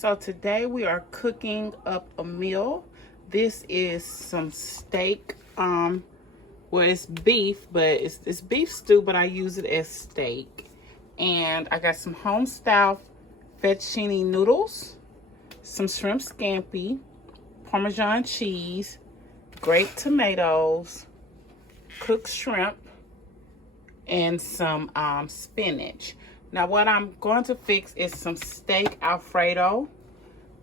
So today we are cooking up a meal. This is some steak. Well, it's beef, but it's beef stew, but I use it as steak. And I got some home style fettuccine noodles, some shrimp scampi, Parmesan cheese, grape tomatoes, cooked shrimp, and some spinach. Now what I'm going to fix is some steak Alfredo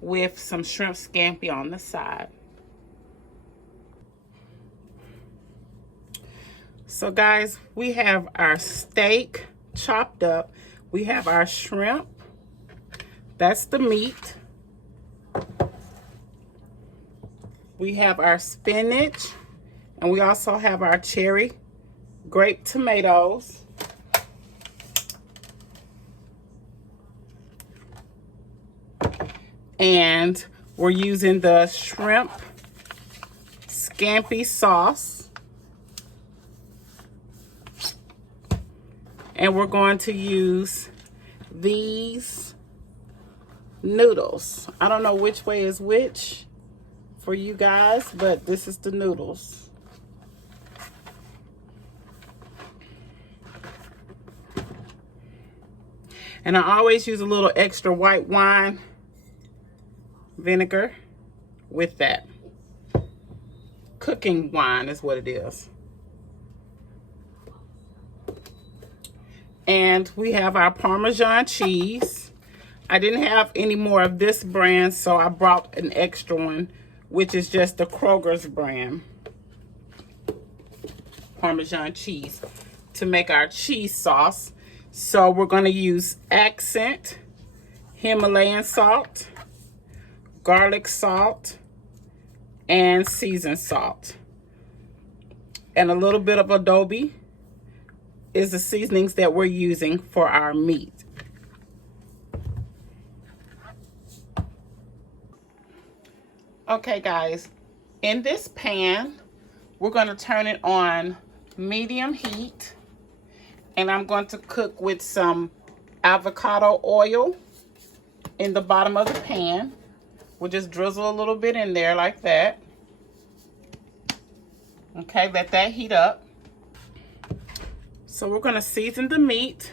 with some shrimp scampi on the side. So guys, we have our steak chopped up. We have our shrimp. That's the meat. We have our spinach. And we also have our cherry grape tomatoes. And we're using the shrimp scampi sauce. And we're going to use these noodles. I don't know which way is which for you guys, but this is the noodles. And I always use a little extra white wine vinegar with that. Cooking wine is what it is. And we have our Parmesan cheese. I didn't have any more of this brand, so I brought an extra one, which is just the Kroger's brand Parmesan cheese to make our cheese sauce. So we're going to use accent, Himalayan salt, garlic salt, and seasoned salt. And a little bit of adobe is the seasonings that we're using for our meat. Okay guys, in this pan, we're going to turn it on medium heat. And I'm going to cook with some avocado oil in the bottom of the pan. We'll just drizzle a little bit in there like that. Okay, let that heat up. So we're going to season the meat.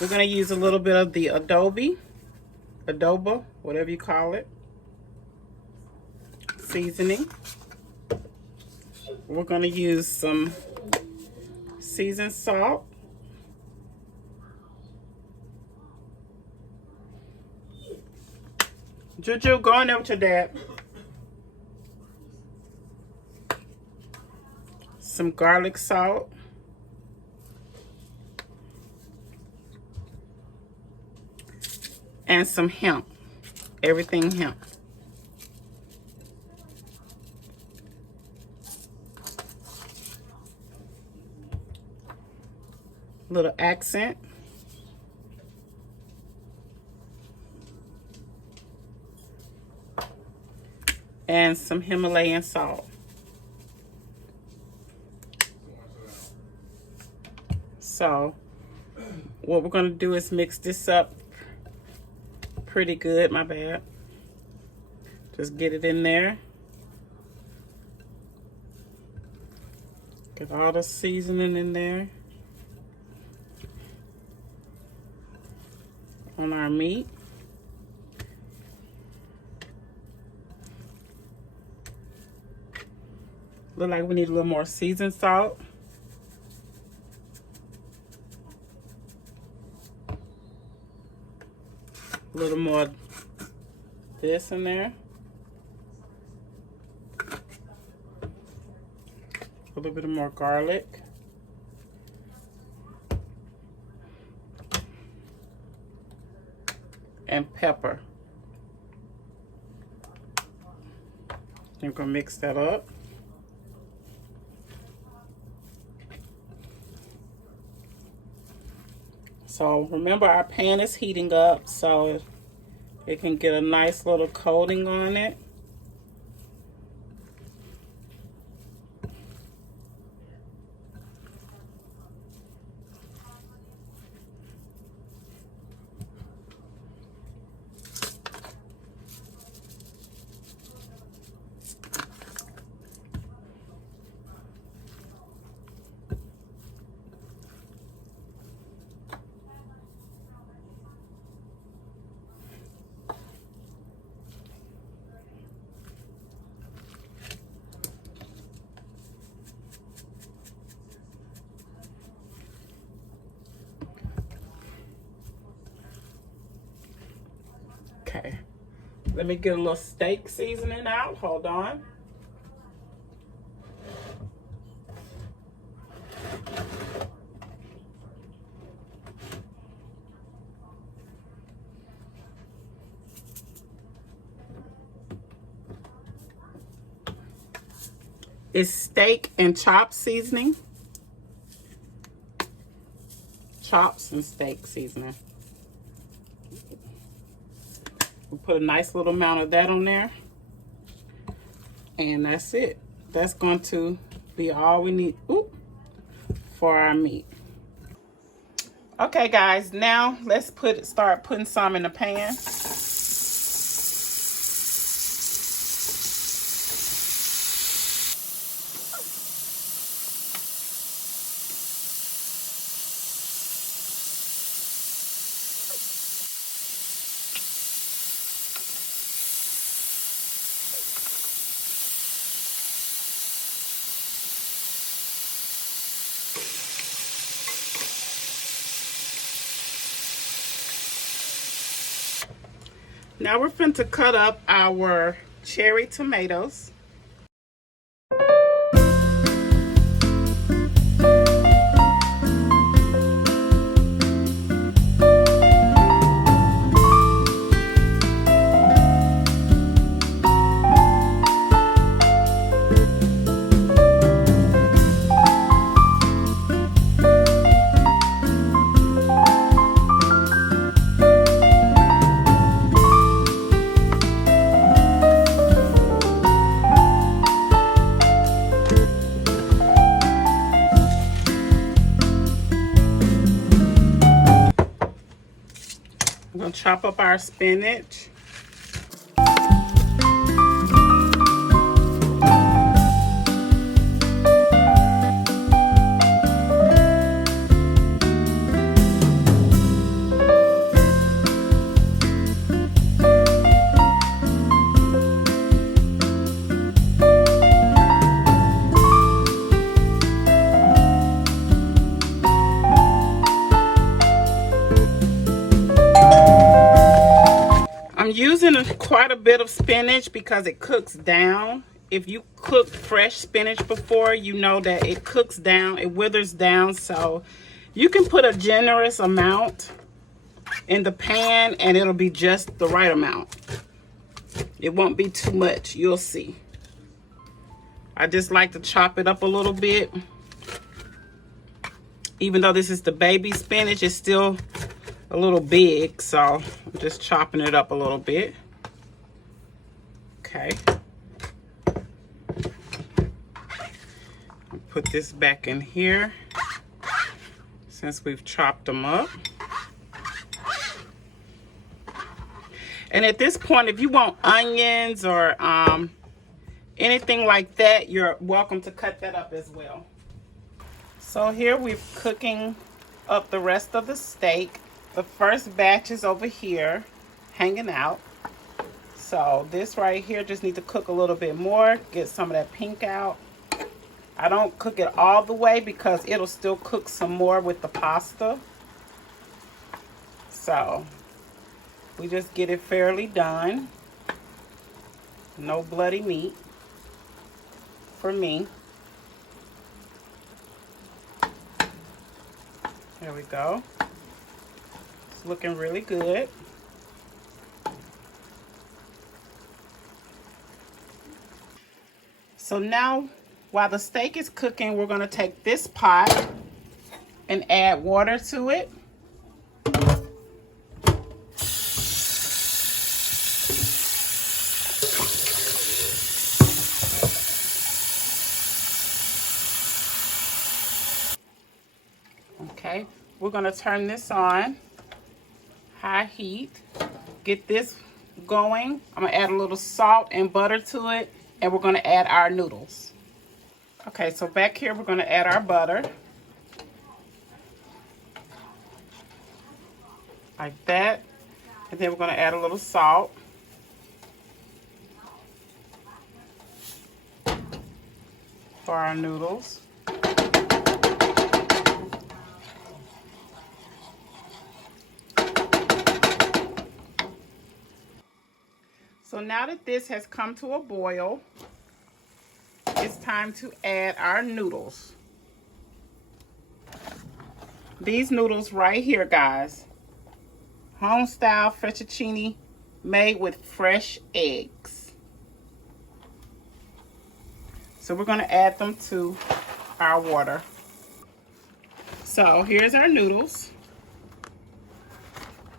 We're going to use a little bit of the adobo, whatever you call it, seasoning. We're going to use some seasoned salt. Juju, go in there with your dad. Some garlic salt. And some hemp. Everything hemp. Little accent. And some Himalayan salt. So what we're going to do is mix this up pretty good. My bad. Just get it in there. Get all the seasoning in there on our meat. Look like we need a little more seasoned salt. A little more this in there. A little bit more garlic. And pepper. I'm gonna mix that up. So remember, our pan is heating up, so it can get a nice little coating on it. Let me get a little steak seasoning out. Hold on. It's steak and chop seasoning. Chops and steak seasoning. We'll put a nice little amount of that on there. And that's it. That's going to be all we need for our meat. Okay, guys, now let's start putting some in the pan. Now we're going to cut up our cherry tomatoes. I'm going to chop up our spinach. I'm using quite a bit of spinach because it cooks down. If you cook fresh spinach before, you know that it cooks down, it withers down. So you can put a generous amount in the pan and it'll be just the right amount. It won't be too much, you'll see. I just like to chop it up a little bit. Even though this is the baby spinach, it's still a little big, so I'm just chopping it up a little bit. Okay. I'll put this back in here since we've chopped them up. And at this point, if you want onions or anything like that, you're welcome to cut that up as well. So here we're cooking up the rest of the steak. The first batch is over here hanging out. So this right here just need to cook a little bit more, get some of that pink out. I don't cook it all the way because it'll still cook some more with the pasta. So we just get it fairly done. No bloody meat for me. There we go. It's looking really good. So now, while the steak is cooking, we're gonna take this pot and add water to it. Okay, we're gonna turn this on, high heat, get this going. I'm gonna add a little salt and butter to it, and we're gonna add our noodles. Okay, so back here we're gonna add our butter. Like that. And then we're gonna add a little salt. For our noodles. now that this has come to a boil, it's time to add our noodles. These noodles right here, guys. Home style fettuccine made with fresh eggs. So we're going to add them to our water. So here's our noodles.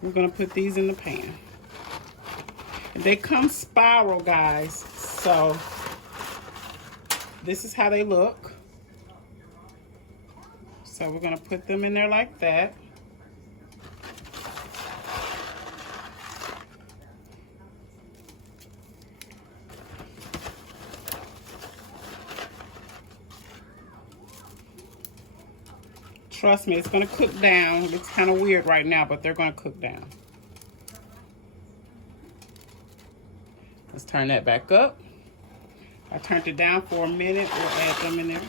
We're going to put these in the pan. They come spiral, guys. So this is how they look. So we're going to put them in there like that. Trust me, it's going to cook down. It's kind of weird right now, but they're going to cook down. Let's turn that back up. I turned it down for a minute. We'll add them in there.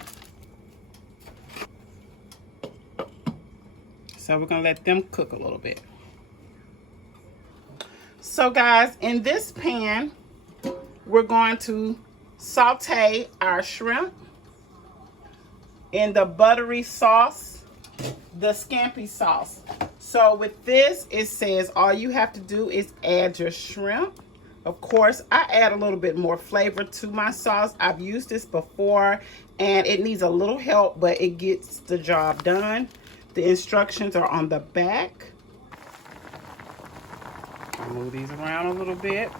So we're going to let them cook a little bit. So guys, in this pan, we're going to saute our shrimp in the buttery sauce, the Scampi sauce. So with this, it says all you have to do is add your shrimp. Of course, I add a little bit more flavor to my sauce. I've used this before and it needs a little help, but it gets the job done. The instructions are on the back. I'll move these around a little bit.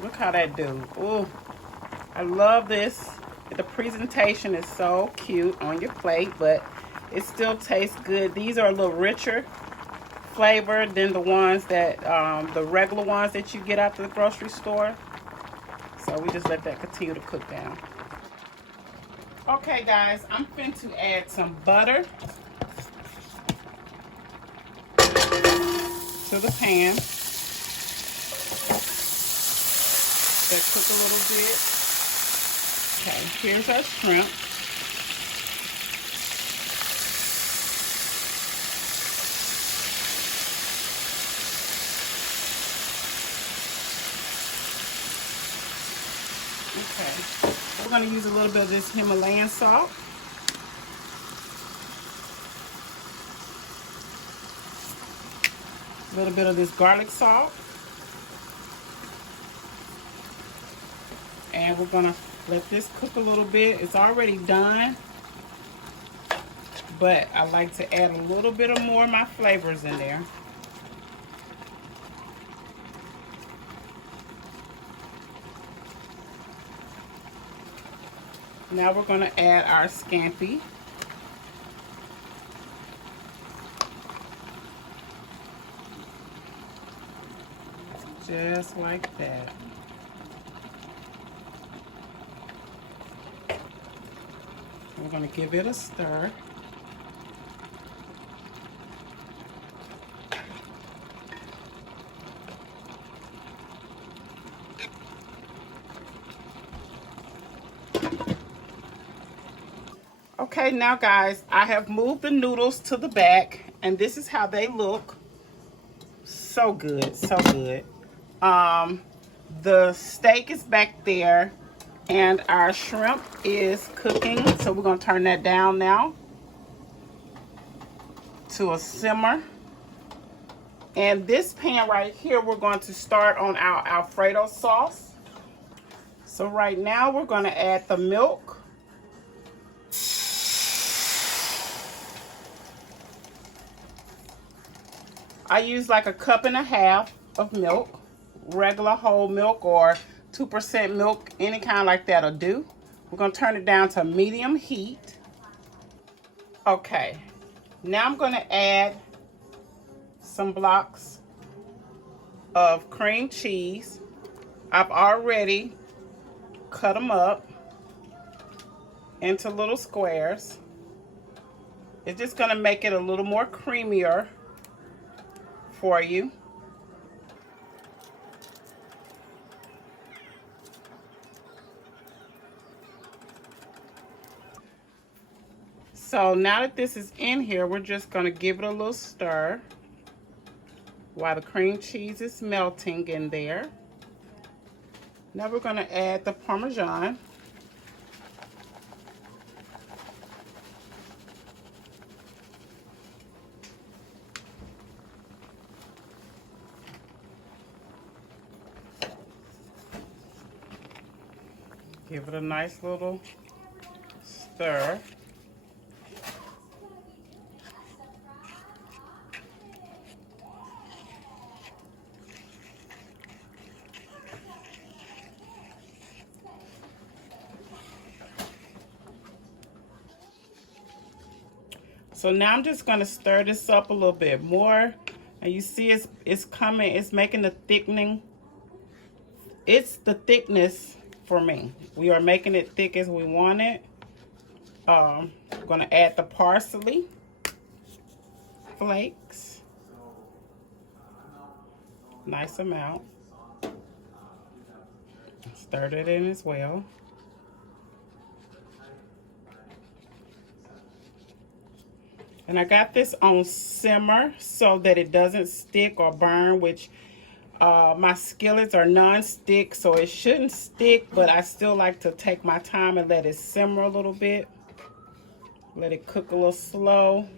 Look how that do. Oh, I love this. The presentation is so cute on your plate, but it still tastes good. These are a little richer flavor than the ones that, the regular ones that you get out the grocery store. So we just let that continue to cook down. Okay guys, I'm going to add some butter to the pan. Let cook a little bit. Okay, here's our shrimp. Okay, we're going to use a little bit of this Himalayan salt. A little bit of this garlic salt. And we're going to let this cook a little bit. It's already done, but I like to add a little bit of more of my flavors in there. Now we're going to add our scampi. Just like that. We're going to give it a stir. Okay, now guys, I have moved the noodles to the back, and this is how they look. So good, so good. The steak is back there, and our shrimp is cooking. So we're going to turn that down now to a simmer. And this pan right here, we're going to start on our Alfredo sauce. So right now, we're going to add the milk. I use like a cup and a half of milk, regular whole milk or 2% milk, any kind like that will do. We're going to turn it down to medium heat. Okay, now I'm going to add some blocks of cream cheese. I've already cut them up into little squares. It's just going to make it a little more creamier for you. So now that this is in here, we're just going to give it a little stir while the cream cheese is melting in there. Now we're going to add the Parmesan. Give it a nice little stir. So now I'm just going to stir this up a little bit more. And you see it's coming, it's making the thickening. It's the thickness for me. We are making it thick as we want it. I'm going to add the parsley flakes. Nice amount. Stir it in as well. And I got this on simmer so that it doesn't stick or burn, which my skillets are non-stick, so it shouldn't stick, but I still like to take my time and let it simmer a little bit. Let it cook a little slow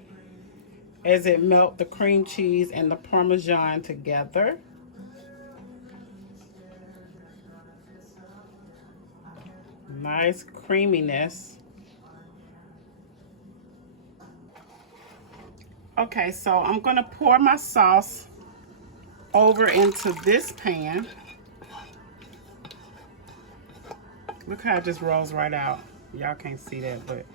as it melt the cream cheese and the Parmesan together. Nice creaminess. Okay, so I'm going to pour my sauce over into this pan. Look how it just rolls right out. Y'all can't see that, but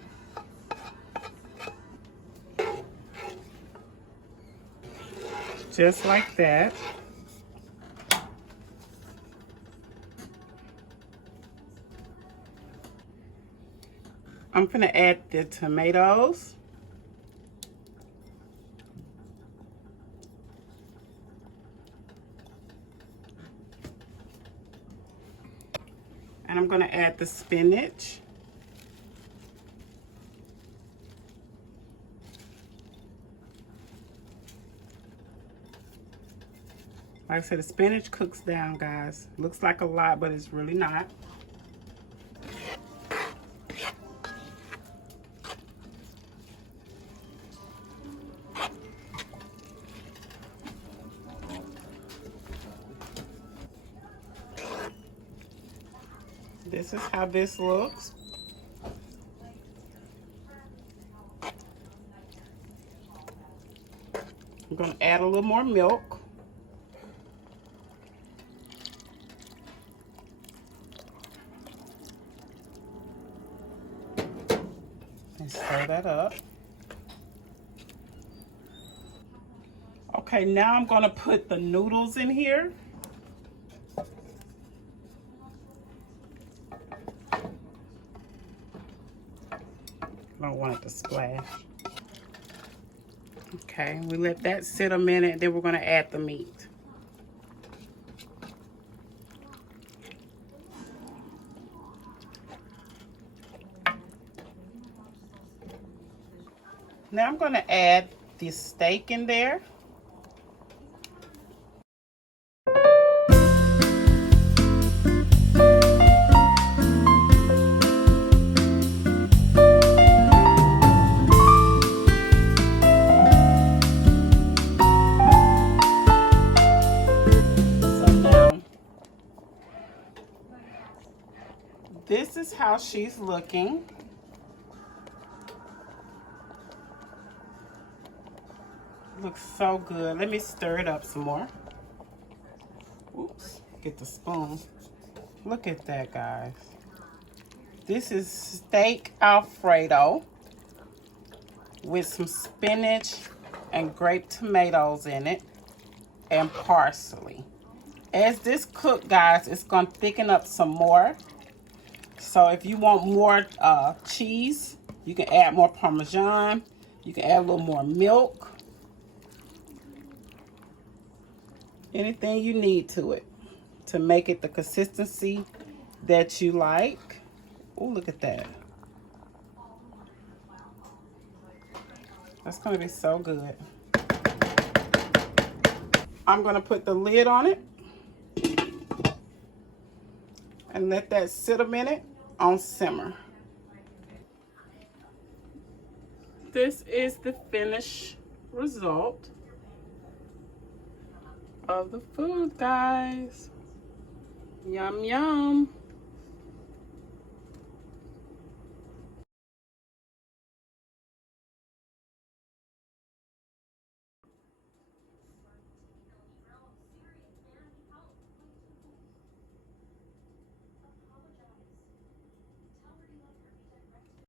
just like that. I'm gonna add the tomatoes. And I'm gonna add the spinach. Like I said, the spinach cooks down, guys. Looks like a lot, but it's really not. This is how this looks. I'm going to add a little more milk. And stir that up. Okay, now I'm going to put the noodles in here. I don't want it to splash. Okay, we let that sit a minute, then we're going to add the meat. Now I'm going to add the steak in there. This is how she's looking. Looks so good. Let me stir it up some more. Oops, get the spoon. Look at that, guys. This is steak Alfredo with some spinach and grape tomatoes in it and parsley. As this cooks, guys, it's going to thicken up some more. So if you want more cheese, you can add more Parmesan. You can add a little more milk. Anything you need to it to make it the consistency that you like. Oh, look at that. That's going to be so good. I'm gonna put the lid on it and let that sit a minute on simmer. This is the finished result of the food, guys. Yum, yum.